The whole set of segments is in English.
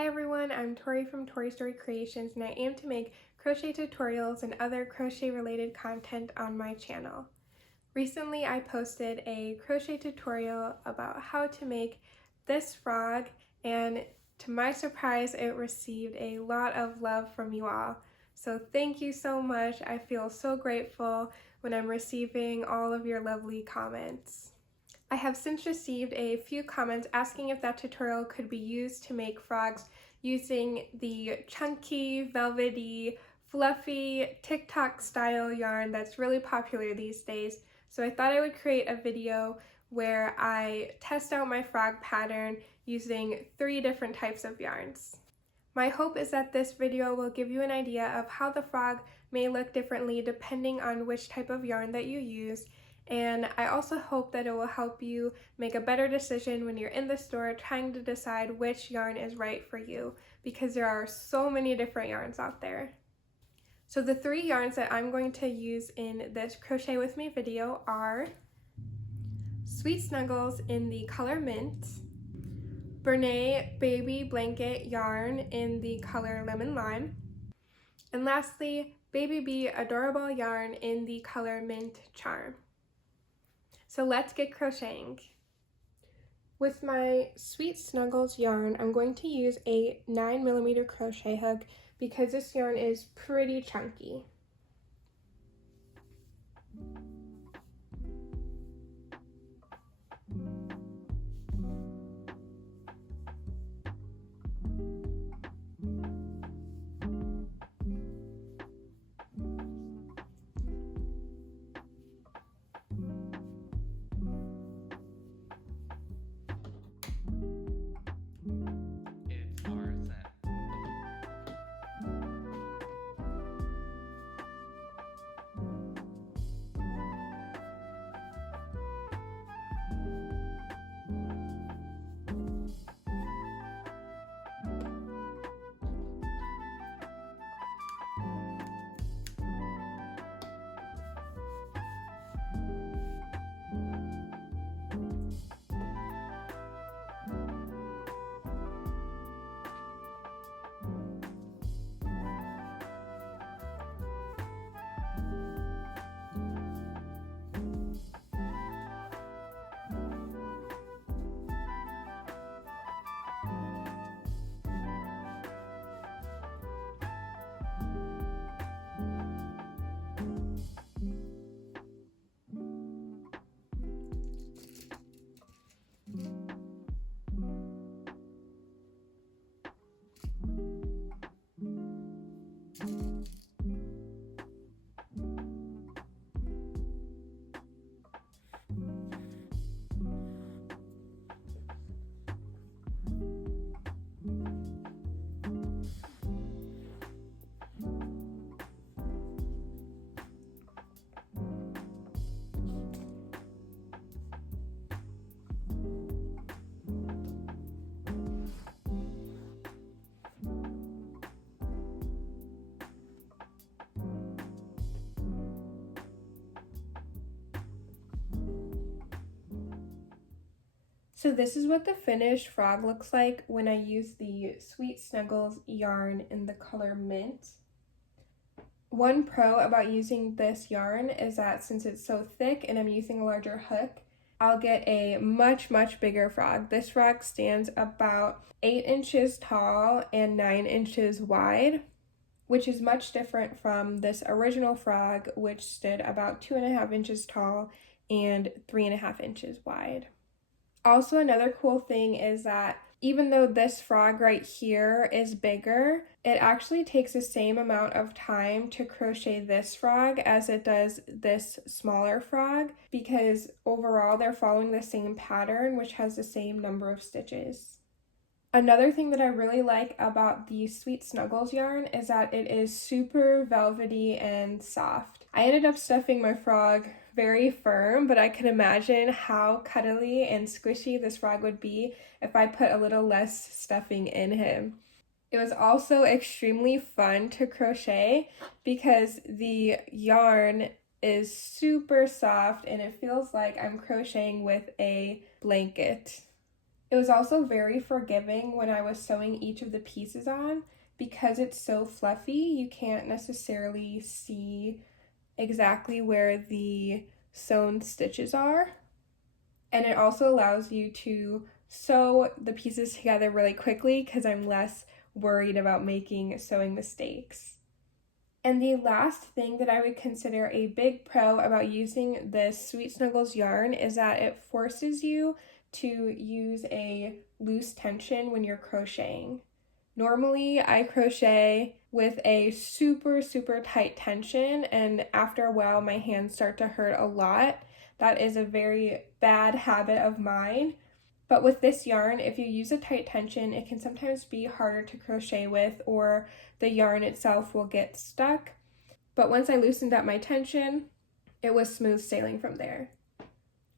Hi everyone, I'm Tori from Tori Story Creations and I aim to make crochet tutorials and other crochet related content on my channel. Recently I posted a crochet tutorial about how to make this frog, and to my surprise it received a lot of love from you all. So thank you so much. I feel so grateful when I'm receiving all of your lovely comments. I have since received a few comments asking if that tutorial could be used to make frogs using the chunky, velvety, fluffy TikTok style yarn that's really popular these days. So I thought I would create a video where I test out my frog pattern using 3 different types of yarns. My hope is that this video will give you an idea of how the frog may look differently depending on which type of yarn that you use. And I also hope that it will help you make a better decision when you're in the store trying to decide which yarn is right for you, because there are so many different yarns out there. So the 3 yarns that I'm going to use in this Crochet With Me video are Sweet Snuggles in the color Mint, Bernay Baby Blanket yarn in the color Lemon Lime, and lastly, Baby Bee Adorable yarn in the color Mint Charm. So let's get crocheting. With my Sweet Snuggles yarn, I'm going to use a 9mm crochet hook because this yarn is pretty chunky. So this is what the finished frog looks like when I use the Sweet Snuggles yarn in the color Mint. One pro about using this yarn is that since it's so thick and I'm using a larger hook, I'll get a much bigger frog. This frog stands about 8 inches tall and 9 inches wide, which is much different from this original frog, which stood about 2.5 inches tall and 3.5 inches wide. Also, another cool thing is that even though this frog right here is bigger, it actually takes the same amount of time to crochet this frog as it does this smaller frog, because overall they're following the same pattern, which has the same number of stitches. Another thing that I really like about the Sweet Snuggles yarn is that it is super velvety and soft. I ended up stuffing my frog very firm, but I can imagine how cuddly and squishy this frog would be if I put a little less stuffing in him. It was also extremely fun to crochet because the yarn is super soft and it feels like I'm crocheting with a blanket. It was also very forgiving when I was sewing each of the pieces on. Because it's so fluffy, you can't necessarily see exactly where the sewn stitches are. And it also allows you to sew the pieces together really quickly because I'm less worried about making sewing mistakes. And the last thing that I would consider a big pro about using this Sweet Snuggles yarn is that it forces you to use a loose tension when you're crocheting. Normally, I crochet with a super tight tension, and after a while, my hands start to hurt a lot. That is a very bad habit of mine. But with this yarn, if you use a tight tension, it can sometimes be harder to crochet with, or the yarn itself will get stuck. But once I loosened up my tension, it was smooth sailing from there.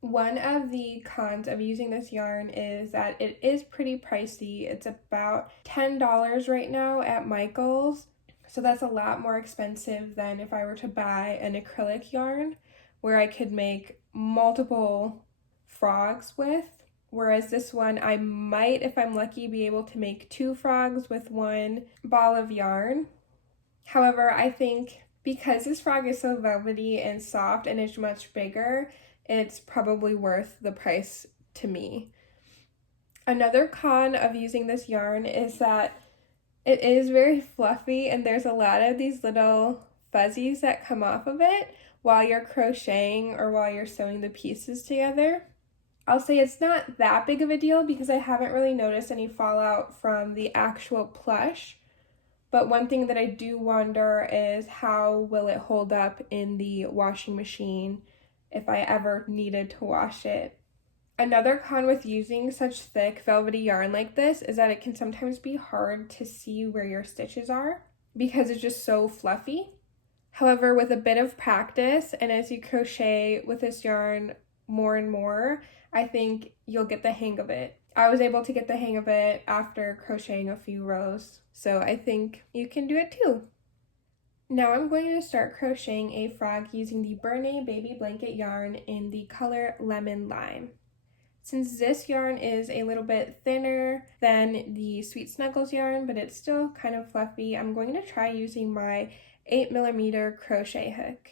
One of the cons of using this yarn is that it is pretty pricey. It's about $10 right now at Michael's. So that's a lot more expensive than if I were to buy an acrylic yarn where I could make multiple frogs with. Whereas this one, I might, if I'm lucky, be able to make 2 frogs with 1 ball of yarn. However, I think because this frog is so velvety and soft and it's much bigger, it's probably worth the price to me. Another con of using this yarn is that it is very fluffy and there's a lot of these little fuzzies that come off of it while you're crocheting or while you're sewing the pieces together. I'll say it's not that big of a deal because I haven't really noticed any fallout from the actual plush. But one thing that I do wonder is how will it hold up in the washing machine if I ever needed to wash it. Another con with using such thick velvety yarn like this is that it can sometimes be hard to see where your stitches are because it's just so fluffy. However, with a bit of practice and as you crochet with this yarn more and more, I think you'll get the hang of it. I was able to get the hang of it after crocheting a few rows, so I think you can do it too. Now I'm going to start crocheting a frog using the Crochet baby blanket yarn in the color Lemon Lime. Since this yarn is a little bit thinner than the Sweet Snuggles yarn, but it's still kind of fluffy, I'm going to try using my 8mm crochet hook.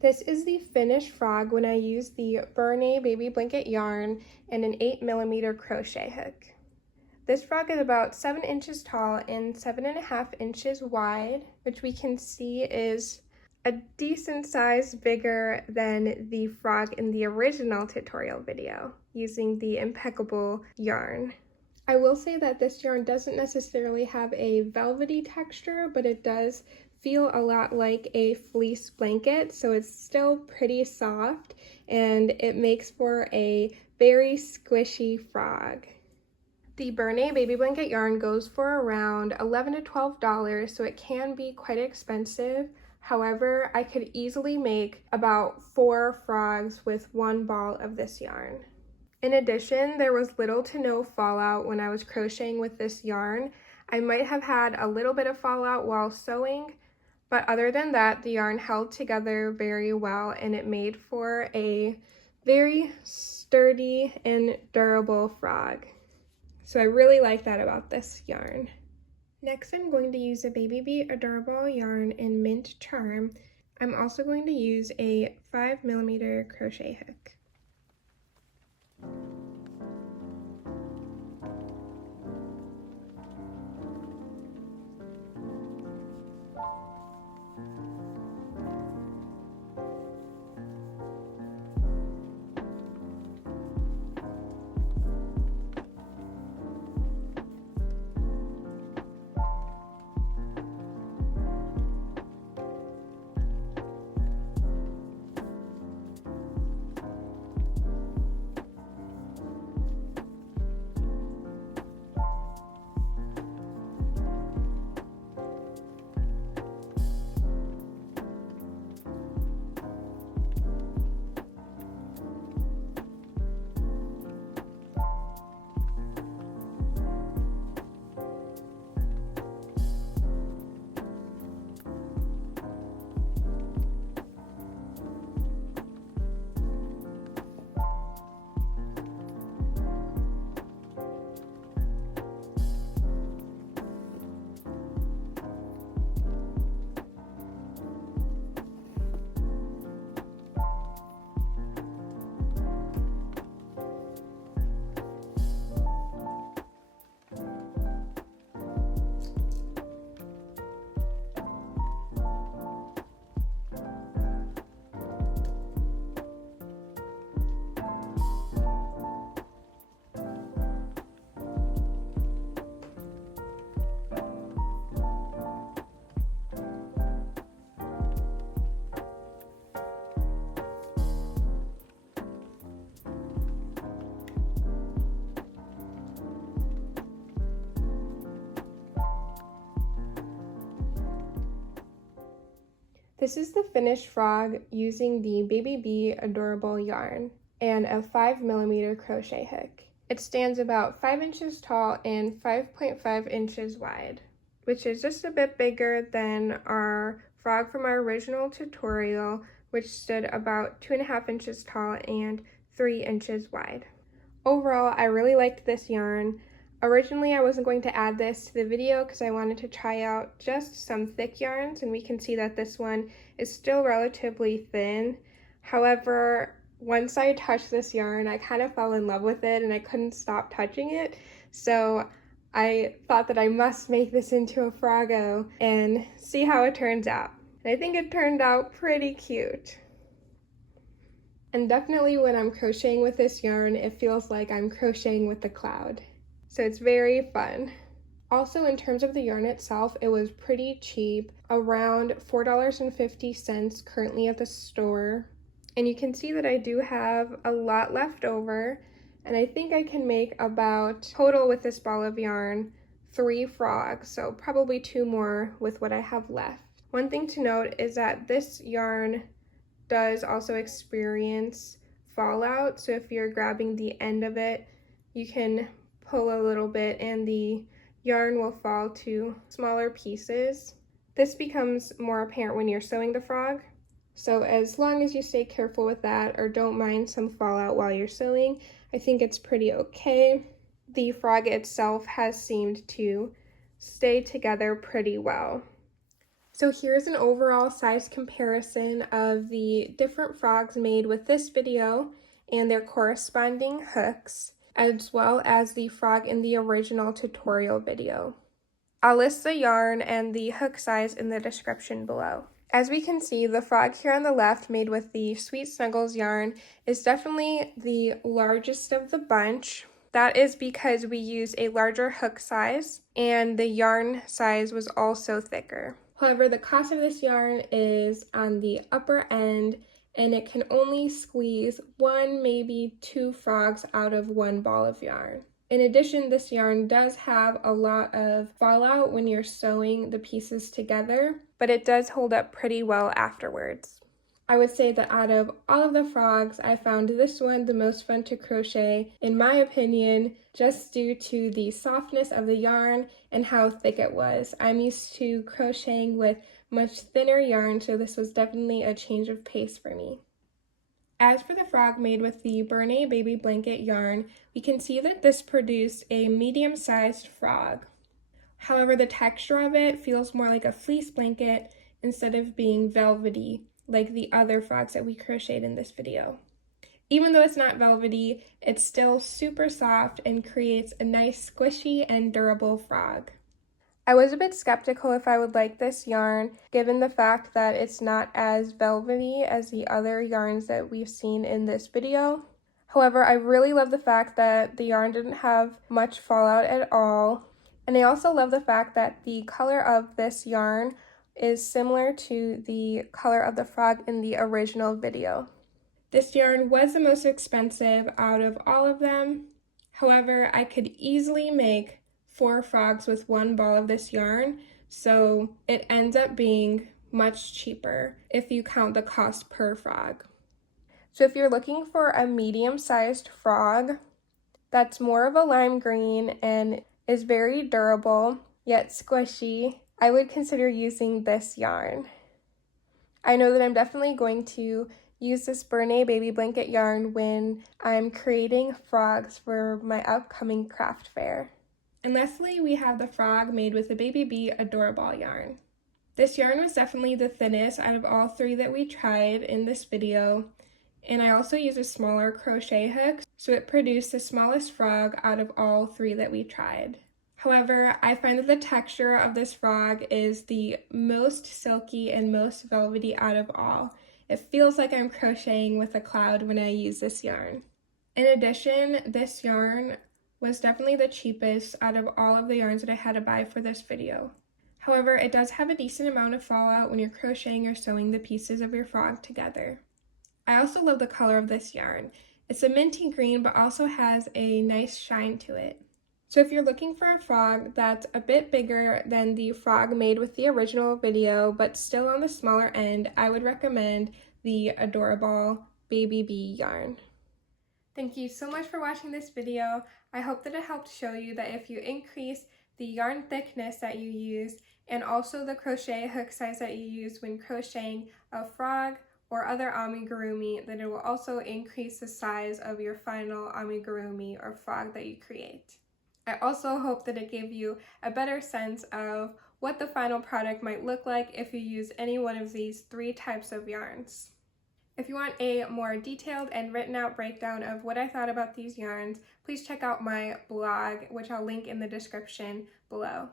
This is the finished frog when I use the Crochet baby blanket yarn and an 8mm crochet hook. This frog is about 7 inches tall and 7.5 inches wide, which we can see is a decent size bigger than the frog in the original tutorial video using the impeccable yarn. I will say that this yarn doesn't necessarily have a velvety texture, but it does feel a lot like a fleece blanket, so it's still pretty soft and it makes for a very squishy frog. The Bernay baby blanket yarn goes for around $11 to $12, so it can be quite expensive. However, I could easily make about 4 frogs with 1 ball of this yarn. In addition, there was little to no fallout when I was crocheting with this yarn. I might have had a little bit of fallout while sewing, but other than that, the yarn held together very well and it made for a very sturdy and durable frog. So I really like that about this yarn. Next, I'm going to use a Baby Bee Adorable yarn in Mint Charm. I'm also going to use a 5mm crochet hook. This is the finished frog using the Baby Bee Adorable yarn and a 5mm crochet hook. It stands about 5 inches tall and 5.5 inches wide, which is just a bit bigger than our frog from our original tutorial, which stood about 2.5 inches tall and 3 inches wide. Overall, I really liked this yarn. Originally, I wasn't going to add this to the video because I wanted to try out just some thick yarns, and we can see that this one is still relatively thin. However, once I touched this yarn, I kind of fell in love with it and I couldn't stop touching it. So I thought that I must make this into a froggo and see how it turns out. And I think it turned out pretty cute. And definitely when I'm crocheting with this yarn, it feels like I'm crocheting with the cloud. So it's very fun. Also, in terms of the yarn itself, it was pretty cheap, around $4.50 currently at the store. And you can see that I do have a lot left over, and I think I can make about, total with this ball of yarn, 3 frogs, so probably 2 more with what I have left. One thing to note is that this yarn does also experience fallout, so if you're grabbing the end of it, you can pull a little bit and the yarn will fall to smaller pieces. This becomes more apparent when you're sewing the frog, so as long as you stay careful with that or don't mind some fallout while you're sewing, I think it's pretty okay. The frog itself has seemed to stay together pretty well. So here's an overall size comparison of the different frogs made with this video and their corresponding hooks, as well as the frog in the original tutorial video. I'll list the yarn and the hook size in the description below. As we can see, the frog here on the left, made with the Sweet Snuggles yarn, is definitely the largest of the bunch. That is because we used a larger hook size, and the yarn size was also thicker. However, the cost of this yarn is on the upper end, and it can only squeeze 1, maybe 2 frogs out of 1 ball of yarn. In addition, this yarn does have a lot of fallout when you're sewing the pieces together, but it does hold up pretty well afterwards. I would say that out of all of the frogs, I found this one the most fun to crochet, in my opinion, just due to the softness of the yarn and how thick it was. I'm used to crocheting with much thinner yarn, so this was definitely a change of pace for me. As for the frog made with the Bernay baby blanket yarn, we can see that this produced a medium-sized frog. However, the texture of it feels more like a fleece blanket instead of being velvety, like the other frogs that we crocheted in this video. Even though it's not velvety, it's still super soft and creates a nice squishy and durable frog. I was a bit skeptical if I would like this yarn, given the fact that it's not as velvety as the other yarns that we've seen in this video. However, I really love the fact that the yarn didn't have much fallout at all. And I also love the fact that the color of this yarn is similar to the color of the frog in the original video. This yarn was the most expensive out of all of them. However, I could easily make 4 frogs with 1 ball of this yarn, so it ends up being much cheaper if you count the cost per frog. So if you're looking for a medium-sized frog that's more of a lime green and is very durable yet squishy, I would consider using this yarn. I know that I'm definitely going to use this Bernay baby blanket yarn when I'm creating frogs for my upcoming craft fair. And lastly, we have the frog made with the Baby Bee Adorable yarn. This yarn was definitely the thinnest out of all 3 that we tried in this video, and I also used a smaller crochet hook, so it produced the smallest frog out of all 3 that we tried. However, I find that the texture of this frog is the most silky and most velvety out of all. It feels like I'm crocheting with a cloud when I use this yarn. In addition, this yarn was definitely the cheapest out of all of the yarns that I had to buy for this video. However, it does have a decent amount of fallout when you're crocheting or sewing the pieces of your frog together. I also love the color of this yarn. It's a minty green but also has a nice shine to it. So if you're looking for a frog that's a bit bigger than the frog made with the original video but still on the smaller end, I would recommend the Adorable Baby Bee yarn. Thank you so much for watching this video. I hope that it helped show you that if you increase the yarn thickness that you use and also the crochet hook size that you use when crocheting a frog or other amigurumi, then it will also increase the size of your final amigurumi or frog that you create. I also hope that it gave you a better sense of what the final product might look like if you use any one of these 3 types of yarns. If you want a more detailed and written out breakdown of what I thought about these yarns, please check out my blog, which I'll link in the description below.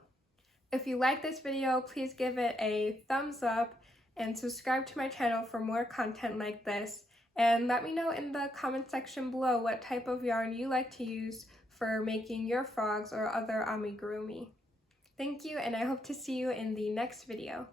If you like this video, please give it a thumbs up and subscribe to my channel for more content like this. And let me know in the comment section below what type of yarn you like to use for making your frogs or other amigurumi. Thank you, and I hope to see you in the next video.